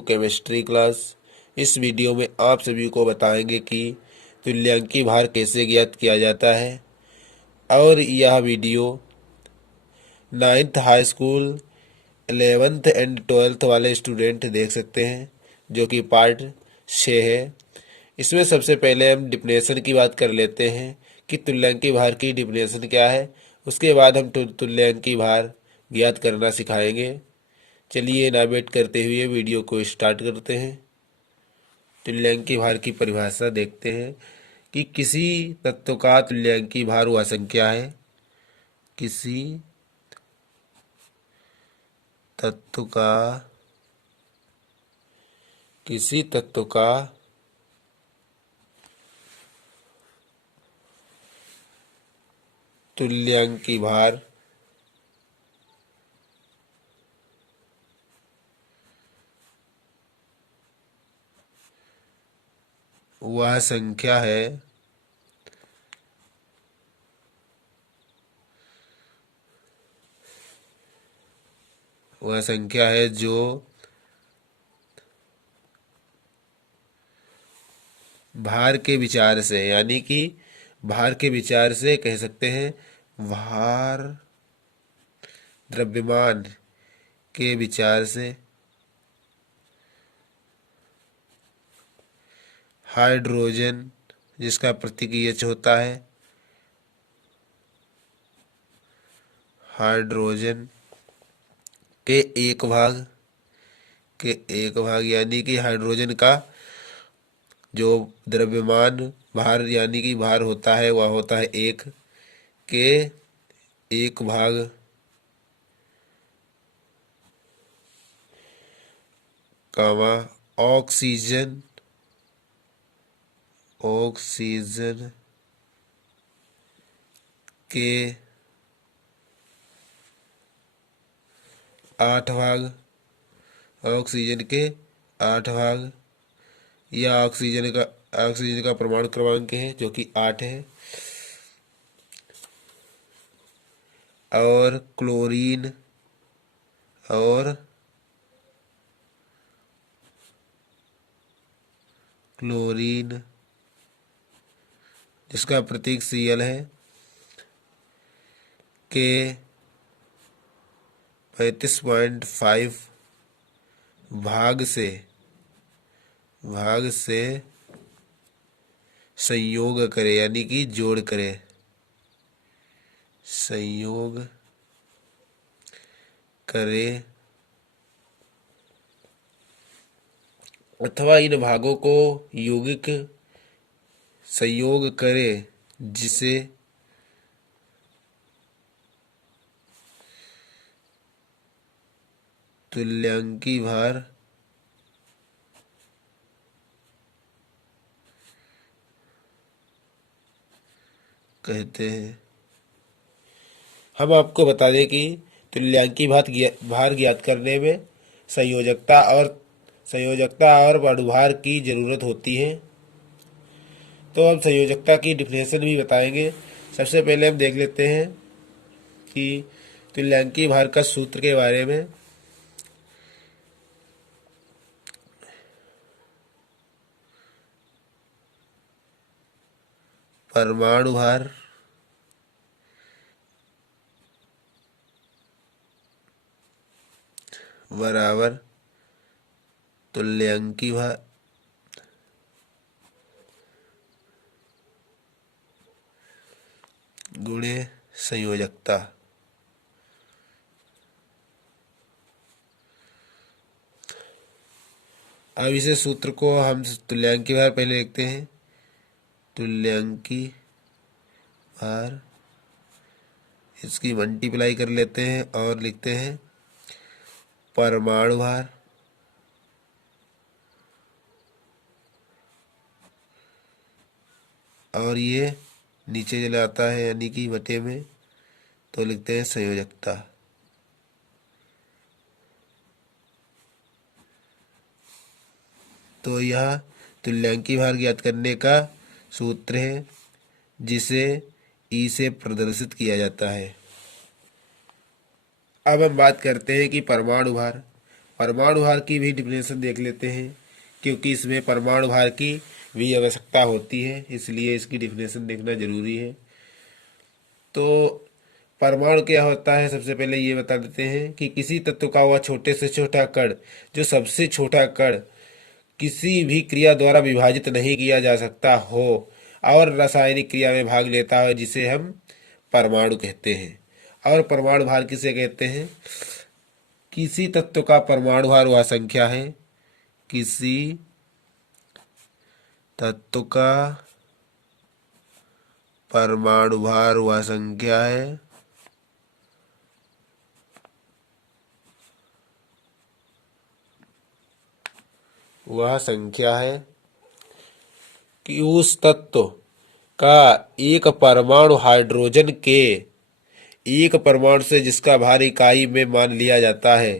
To chemistry class. इस video में आप सभी को बताएंगे कि तुल्यांकी भार कैसे ज्ञात किया जाता है और यह video 9th high school 11th and 12th वाले स्टूडेंट देख सकते हैं, जो कि पार्ट 6 है। इसमें सबसे पहले हम डिफिनेशन की बात कर लेते हैं कि तुल्यांकी भार की डिफिनेशन क्या है। उसके बाद हम तुल्यांकी भार ज्ञात करना सिखाएंगे। चलिए ना वेट करते हुए वीडियो को स्टार्ट करते हैं। तुल्यांकी भार की परिभाषा देखते हैं कि किसी तत्व का तुल्यांकी भार वह संख्या है, किसी तत्व का तुल्यांकी भार वह संख्या है जो भार के विचार से, यानी कि भार के विचार से कह सकते हैं भार द्रव्यमान के विचार से हाइड्रोजन, जिसका प्रतीक H होता है, हाइड्रोजन के एक भाग यानी कि हाइड्रोजन का जो द्रव्यमान भार यानी कि भार होता है वह होता है एक भाग कामा ऑक्सीजन के 8 भाग, या ऑक्सीजन का परमाणु क्रमांक है जो कि 8 है। और क्लोरीन जिसका प्रतीक Cl है के 35.5 भाग से संयोग करे, यानी कि जोड़ करे, अथवा इन भागों को यौगिक संयोग करे, जिसे तुल्यांकी भार कहते हैं। हम आपको बता दें कि तुल्यांकी भार ज्ञात करने में संयोजकता और बाड़ूभार की जरूरत होती है। तो हम संयोजकता की डिफिनेशन भी बताएंगे। सबसे पहले हम देख लेते हैं कि तुल्यांकी भार का सूत्र के बारे में। परमाणु भार बराबर तुल्यांकी भार गुणे संयोजकता। अब इसे सूत्र को हम तुल्यांकी भार पहले लिखते हैं। तुल्यांकी भार, इसकी मल्टीप्लाई कर लेते हैं और लिखते हैं परमाणु भार और ये नीचे चला आता है यानी कि बटे में, तो लिखते हैं संयोजकता। तो यह तुल्यांकी भार ज्ञात करने का सूत्र है, जिसे ई से प्रदर्शित किया जाता है। अब हम बात करते हैं कि परमाणु भार। परमाणु भार की भी डिफिनेशन देख लेते हैं, क्योंकि इसमें परमाणु भार की भी आवश्यकता होती है, इसलिए इसकी डिफिनेशन देखना जरूरी है। तो परमाणु क्या होता है, सबसे पहले ये बता देते हैं कि किसी तत्व का वह छोटे से छोटा कण जो सबसे छोटा कण किसी भी क्रिया द्वारा विभाजित नहीं किया जा सकता हो और रासायनिक क्रिया में भाग लेता है, जिसे हम परमाणु कहते हैं। और परमाणु भार किसे कहते हैं? किसी तत्व का परमाणु भार वह संख्या है, किसी तत्व का परमाणु भार वह संख्या है कि उस तत्व का एक परमाणु हाइड्रोजन के एक परमाणु से जिसका भार इकाई में मान लिया जाता है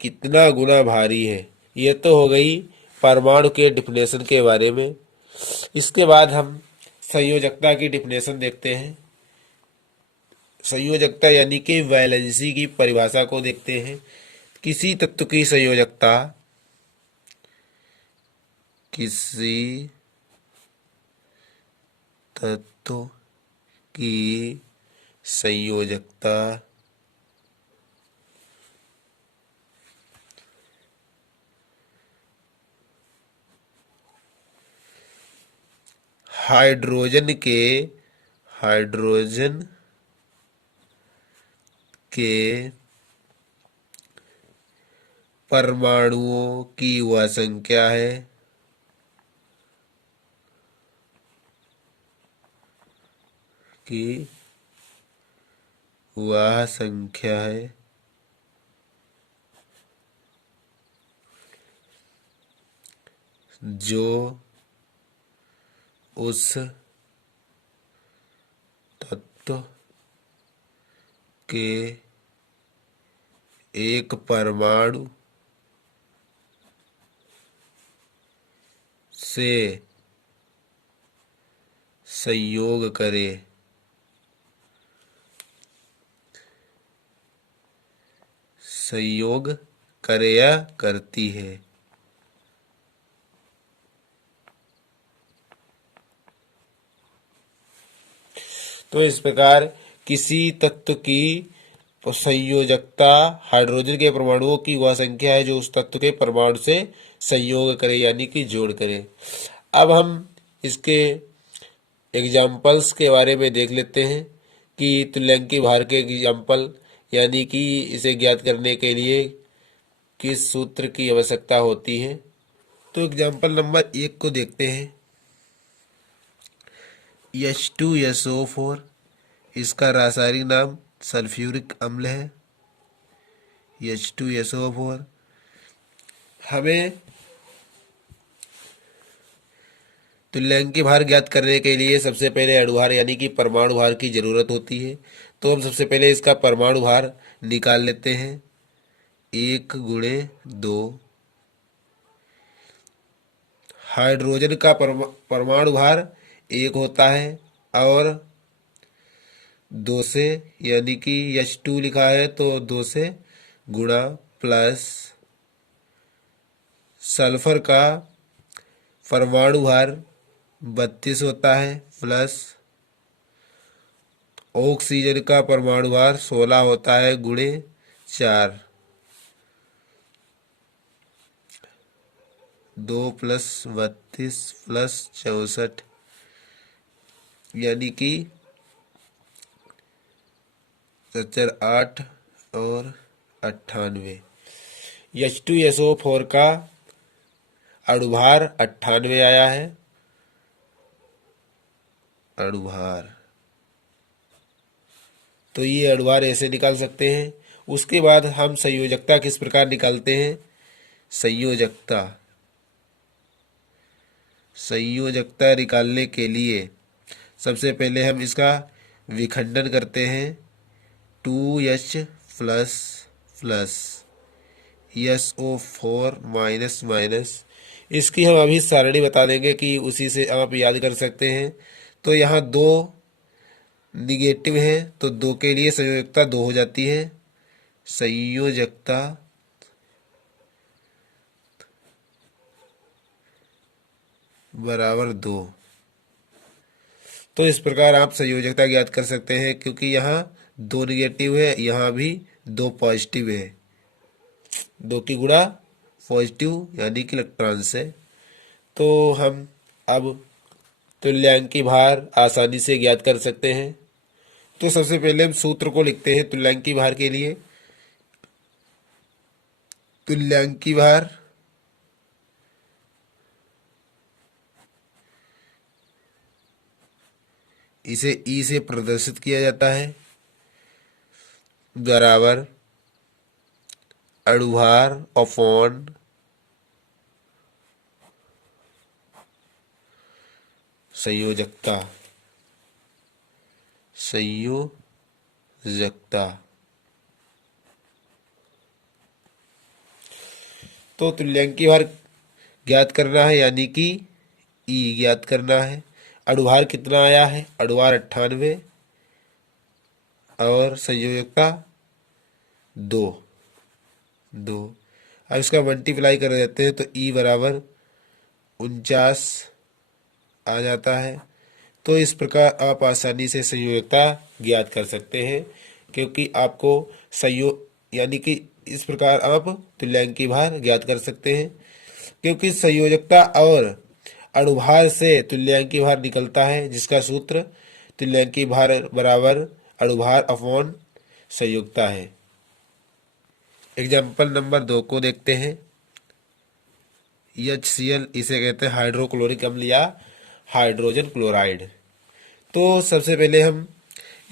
कितना गुना भारी है। ये तो हो गई परमाणु के डिफिनेशन के बारे में। इसके बाद हम संयोजकता की डिफिनेशन देखते हैं। संयोजकता यानी कि वैलेंसी की परिभाषा को देखते हैं। किसी तत्व की संयोजकता किसी तत्व की संयोजकता हाइड्रोजन के परमाणुओं की वह संख्या है जो उस तत्व के एक परमाणु से संयोग करे या करती है। तो इस प्रकार किसी तत्व की संयोजकता हाइड्रोजन के परमाणुओं की वह संख्या है जो उस तत्व के परमाणु से संयोग करे यानी कि जोड़ करे। अब हम इसके एग्जाम्पल्स के बारे में देख लेते हैं कि तुल्यंकी भार के एग्जाम्पल यानी कि इसे ज्ञात करने के लिए किस सूत्र की आवश्यकता होती है। तो एग्जाम्पल नंबर 1 को देखते हैं। H2SO4 इसका रासायनिक नाम सल्फ्यूरिक अम्ल है। H2SO4 हमें तुल्यंकी भार ज्ञात करने के लिए सबसे पहले अणुभार यानी कि परमाणु भार की जरूरत होती है। तो हम सबसे पहले इसका परमाणु भार निकाल लेते हैं। 1×2 हाइड्रोजन का परमाणु भार 1 होता है और 2 से यानी कि H2 लिखा है तो 2 से गुणा प्लस सल्फर का परमाणु भार 32 होता है प्लस ऑक्सीजन का परमाणु भार 16 होता है गुणे 4 2 + 32 + 64 यानी कि 8 और 98। H2SO4 का अणुभार 98 आया है। अणुभार तो ये अणुभार ऐसे निकाल सकते हैं। उसके बाद हम संयोजकता किस प्रकार निकालते हैं। संयोजकता निकालने के लिए सबसे पहले हम इसका विखंडन करते हैं। 2H प्लस SO4 इसकी हम अभी सारणी बता देंगे कि उसी से आप याद कर सकते हैं। तो यहाँ 2 निगेटिव है तो 2 के लिए संयोजकता 2 हो जाती है। संयोजकता बराबर 2। तो इस प्रकार आप संयोजकता ज्ञात कर सकते हैं, क्योंकि यहाँ 2 निगेटिव है, यहाँ भी 2 पॉजिटिव है। 2 की गुणा पॉजिटिव यानी कि इलेक्ट्रॉन से। तो हम अब तुल्यांकी भार आसानी से ज्ञात कर सकते हैं। तो सबसे पहले हम सूत्र को लिखते हैं तुल्यांकी भार के लिए। तुल्यांकी भार इसे ई से प्रदर्शित किया जाता है, बराबर अणुभार अपॉन संयोजकता। तो तुल्यांकी भार ज्ञात करना है, यानी कि ई ज्ञात करना है। अणुभार कितना आया है? अणुभार 98 और संयोजकता 2। अब इसका मल्टीप्लाई कर देते हैं तो ई बराबर 49 आ जाता है। तो इस प्रकार आप आसानी से संयोजकता ज्ञात कर सकते हैं, क्योंकि आपको यानी कि इस प्रकार आप तुल्यांकी भार ज्ञात कर सकते हैं, क्योंकि संयोजकता और अणुभार से तुल्यांकी भार निकलता है, जिसका सूत्र तुल्यांकी भार बराबर अणुभार अपॉन संयोजकता है। एग्जाम्पल नंबर 2 को देखते हैं। HCl इसे कहते हैं हाइड्रोक्लोरिक अम्ल या हाइड्रोजन क्लोराइड। तो सबसे पहले हम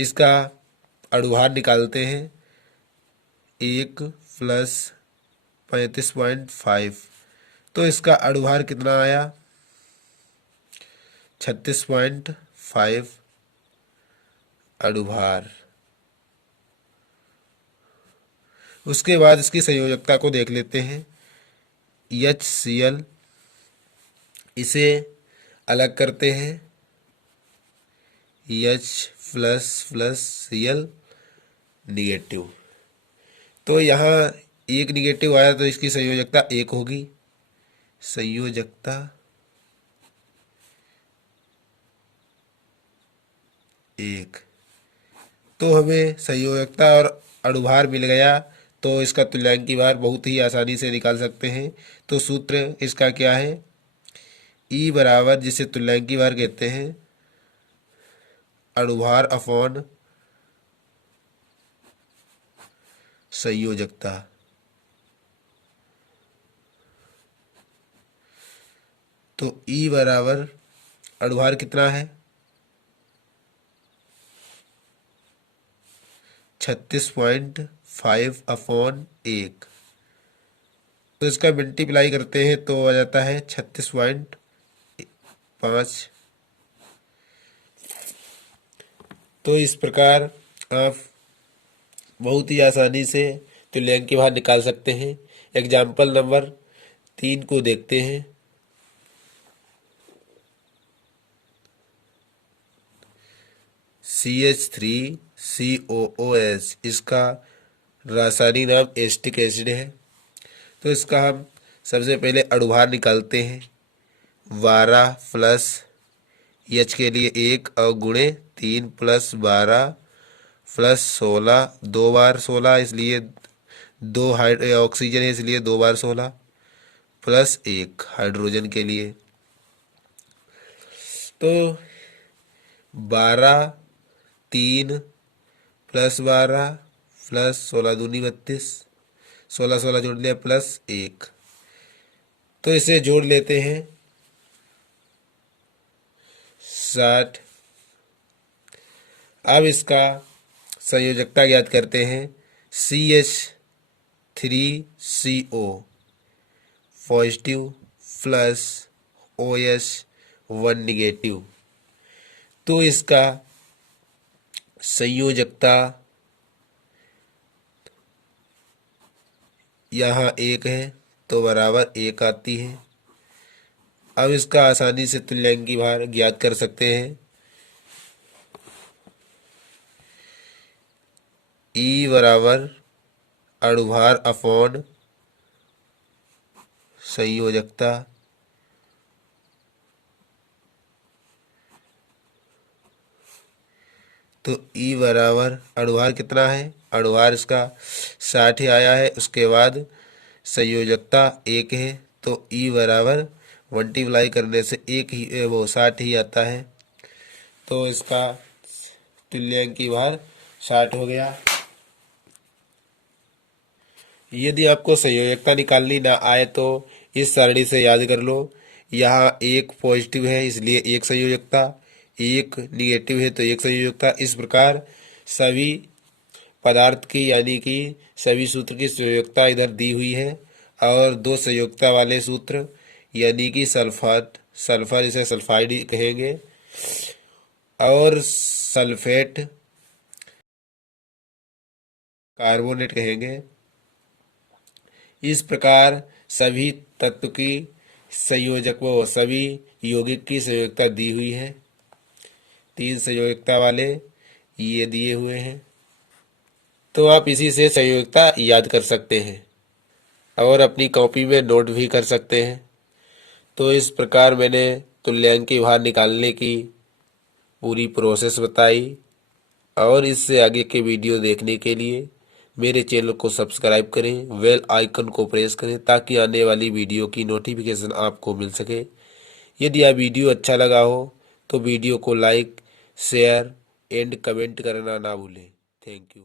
इसका अणुभार निकालते हैं। 1 + 35.5। तो इसका अणुभार कितना आया? 36.5 अणुभार। उसके बाद इसकी संयोजकता को देख लेते हैं। HCl इसे अलग करते हैं। H++Cl negative. तो यहाँ 1 निगेटिव आया, तो इसकी संयोजकता 1 होगी। संयोजकता 1। तो हमें संयोजकता और अणुभार मिल गया, तो इसका तुल्यांकी भार बहुत ही आसानी से निकाल सकते हैं। तो सूत्र इसका क्या है? ई बराबर, जिसे तुल्यांकी भार कहते हैं, अणुभार अपॉन संयोजकता। तो ई बराबर अणुभार कितना है? 36.5 अपॉन 1। तो इसका मल्टीप्लाई करते हैं तो आ जाता है 36.5। तो इस प्रकार आप बहुत ही आसानी से तुल्यांकी भार निकाल सकते हैं। एग्जाम्पल नंबर 3 को देखते हैं। CH3COOS इसका रासायनिक नाम एसिटिक एसिड है। तो इसका हम सबसे पहले अणुभार निकालते हैं। 12 प्लस H के लिए 1 और गुणे 3 + 12 + 16, 2 बार 16, इसलिए 2 ऑक्सीजन है, इसलिए 2 बार 16 + 1 हाइड्रोजन के लिए। तो 12 3 + 12 + 16 दूनी 32, 16 16 जोड़ लिया +1। तो इसे जोड़ लेते हैं 60। अब इसका संयोजकता ज्ञात करते हैं। CH3CO positive plus OS 1 negative. तो इसका संयोजकता यहाँ 1 है, तो बराबर 1 आती है। अब इसका आसानी से तुल्यांकी भार ज्ञात कर सकते हैं। ई बराबर अणुभार अपॉन संयोजकता। तो ई बराबर अनुभार कितना है, अनुभार इसका 60 ही आया है। उसके बाद संयोजकता 1 है, तो ई बराबर मल्टीप्लाई करने से 60 ही आता है। तो इसका तुल्यांकी भार 60 हो गया। यदि आपको संयोजकता निकालनी ना आए तो इस सारणी से याद कर लो। यहाँ एक पॉजिटिव है इसलिए एक संयोजकता, एक निगेटिव है तो एक संयोजकता। इस प्रकार सभी पदार्थ की यानी कि सभी सूत्र की संयोजकता इधर दी हुई है और दो संयोजकता वाले सूत्र यानी कि सल्फर इसे सल्फाइड कहेंगे और सल्फेट कार्बोनेट कहेंगे। इस प्रकार सभी तत्व की सभी यौगिक की संयोजकता दी हुई है। 3 संयोजकता वाले ये दिए हुए हैं, तो आप इसी से संयोजकता याद कर सकते हैं और अपनी कॉपी में नोट भी कर सकते हैं। तो इस प्रकार मैंने तुल्यांकी भार निकालने की पूरी प्रोसेस बताई और इससे आगे के वीडियो देखने के लिए मेरे चैनल को सब्सक्राइब करें, बेल आइकन को प्रेस करें ताकि आने वाली वीडियो की नोटिफिकेशन आपको मिल सके। यदि यह वीडियो अच्छा लगा हो तो वीडियो को लाइक, शेयर एंड कमेंट करना ना भूलें। Thank you.